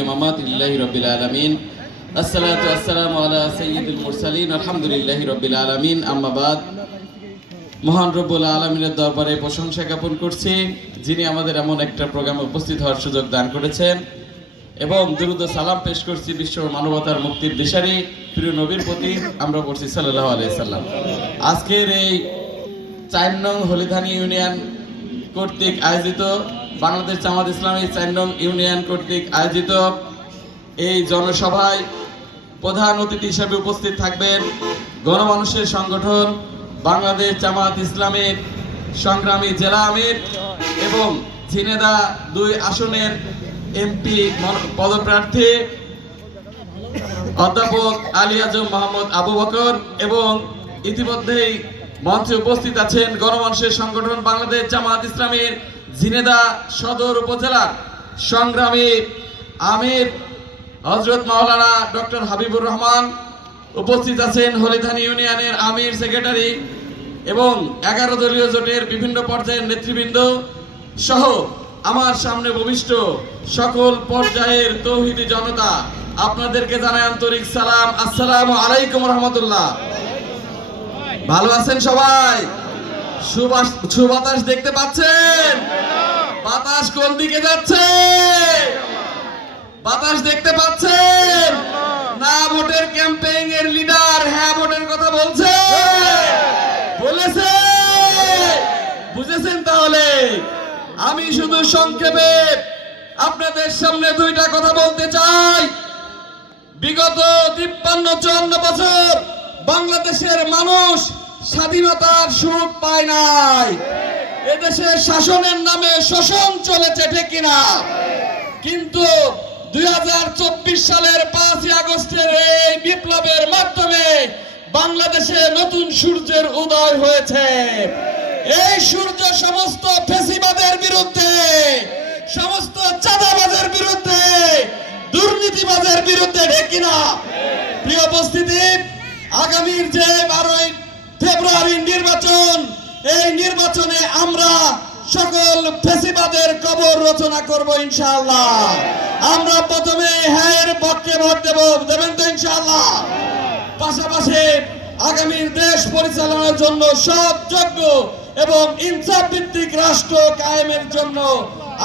ইমামাতুল্লাহি রাব্বিল আলামিন আসসালাতু ওয়াসসালামু আলা সাইয়্যিদিল মুরসালিন আলহামদুলিল্লাহি রাব্বিল আলামিন আম্মা বাদ। মহান রব্বুল আলামিনের দরবারে প্রশংসা জ্ঞাপন করছি, যিনি আমাদের এমন একটা প্রোগ্রামে উপস্থিত হওয়ার সুযোগ দান করেছেন, এবং দুরূদ ও সালাম পেশ করছি বিশ্ব মানবতার মুক্তির দিশারি প্রিয় নবীর প্রতি। আমরা পড়ছি সাল্লাল্লাহু আলাইহি সাল্লাম। আজকের এই ৪ নং হলিধানি ইউনিয়ন কর্তৃক আয়োজিত, বাংলাদেশ জামাত ইসলামী ৪ নং ইউনিয়ন কর্তৃক আয়োজিত এই জনসভায় প্রধান অতিথি হিসেবে উপস্থিত থাকবেন গণমানুষের সংগঠন বাংলাদেশ জামাত ইসলামীর সংগ্রামী জেলা আমির এবং ঝিনেদা ২ আসনের এমপি পদপ্রার্থী অধ্যাপক আলী আজম মোহাম্মদ আবু বকর, এবং ইতিমধ্যেই মঞ্চে উপস্থিত আছেন গণমানুষের সংগঠন বাংলাদেশ জামাত ইসলামীর ঝিনেদা সদর উপজেলার সংগ্রামী আমির হযরত মাওলানা ডক্টর হাবিবুর রহমান, উপস্থিত আছেন হলিধানি ইউনিয়নের আমির সেক্রেটারি এবং 11 দলীয় জোটের বিভিন্ন পর্যায়ের নেতৃবৃন্দ সহ আমার সামনে ভূমিষ্ঠ সকল পর্যায়ের তৌহিদি জনতা। আপনাদেরকে জানাই আন্তরিক সালাম, আসসালামু আলাইকুম রহমতুল্লাহ। ভালো আছেন সবাই? সুবাতাস দেখতে পাচ্ছেন? বাতাস কোন দিকে যাচ্ছে? বাতাস দেখতে পাচ্ছেন? না ভোটের ক্যাম্পেইন এর লিডার হ্যাঁ ভোটের কথা বলছে, বলেছে, বুঝেছেন? তাহলে আমি শুধু সংক্ষেপে আপনাদের সামনে 2টা কথা বলতে চাই। বিগত 53-54 বছর বাংলাদেশের মানুষ স্বাধীনতার সুখ পায় নাই। এদেশের শাসনের নামে শোষণ চলেছে, ঠিক কিনা? কিন্তু 2024 সালের 5ই আগস্টের এই বিপ্লবের মাধ্যমে বাংলাদেশে নতুন সূর্যের উদয় হয়েছে। এই সূর্য সমস্ত ফ্যাসিবাদের বিরুদ্ধে, সমস্ত চাঁদাবাজের বিরুদ্ধে, দুর্নীতিবাজের বিরুদ্ধে, ঠিক কিনা? প্রিয় উপস্থিতি, আগামীর যে 12ই ফেব্রুয়ারি নির্বাচন, এই নির্বাচনে আমরা সকল ফ্যাসিবাদের কবর রচনা করব ইনশাআল্লাহ। আমরা প্রথমে হ্যাঁ এর পক্ষে ভোট দেবেন তো ইনশাআল্লাহ? পাশাপাশি আগামীর দেশ পরিচালনার জন্য সৎ, যোগ্য এবং ইনসাফ ভিত্তিক রাষ্ট্র কায়েমের জন্য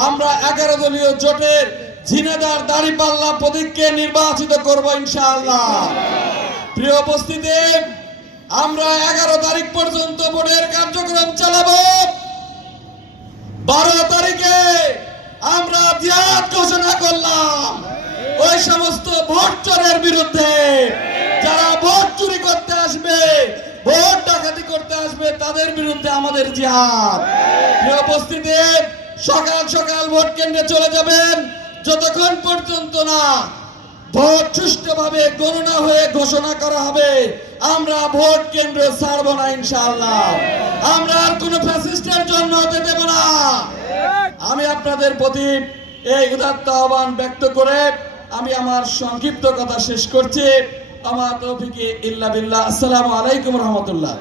আমরা 11 দলীয় জোটের ঝিনেদার দাঁড়িপাল্লা প্রতীককে নির্বাচিত করব ইনশাআল্লাহ। প্রিয় উপস্থিতি, আমরা 11 তারিখ পর্যন্ত ভোটের কার্যক্রম চালাবো। 12 তারিখে আমরা জিহাদ ঘোষণা করলাম ওই সমস্ত ভোট চোরের বিরুদ্ধে। যারা ভোট চুরি করতে আসবে, ভোট ডাকাতি করতে আসবে, তাদের বিরুদ্ধে আমাদের জিহাদ। প্রিয় উপস্থিতি, সকাল সকাল ভোট কেন্দ্রে চলে যাবেন। যতক্ষণ পর্যন্ত না ভোট সুষ্ঠুভাবে গণনা হয়ে ঘোষণা করা হবে, আমরা ভোট কেন্দ্র ছাড়বো না ইনশাআল্লাহ। আমরা আর কোনো ফ্যাসিস্টের জন্য হতে দেব না। আমি আপনাদের প্রতি এই উদাত্ত আহ্বান ব্যক্ত করে আমি আমার সংক্ষিপ্ত কথা শেষ করছি। আমা তৌফিকে ইল্লা বিল্লাহ। আসসালামু আলাইকুম রহমতুল্লাহ।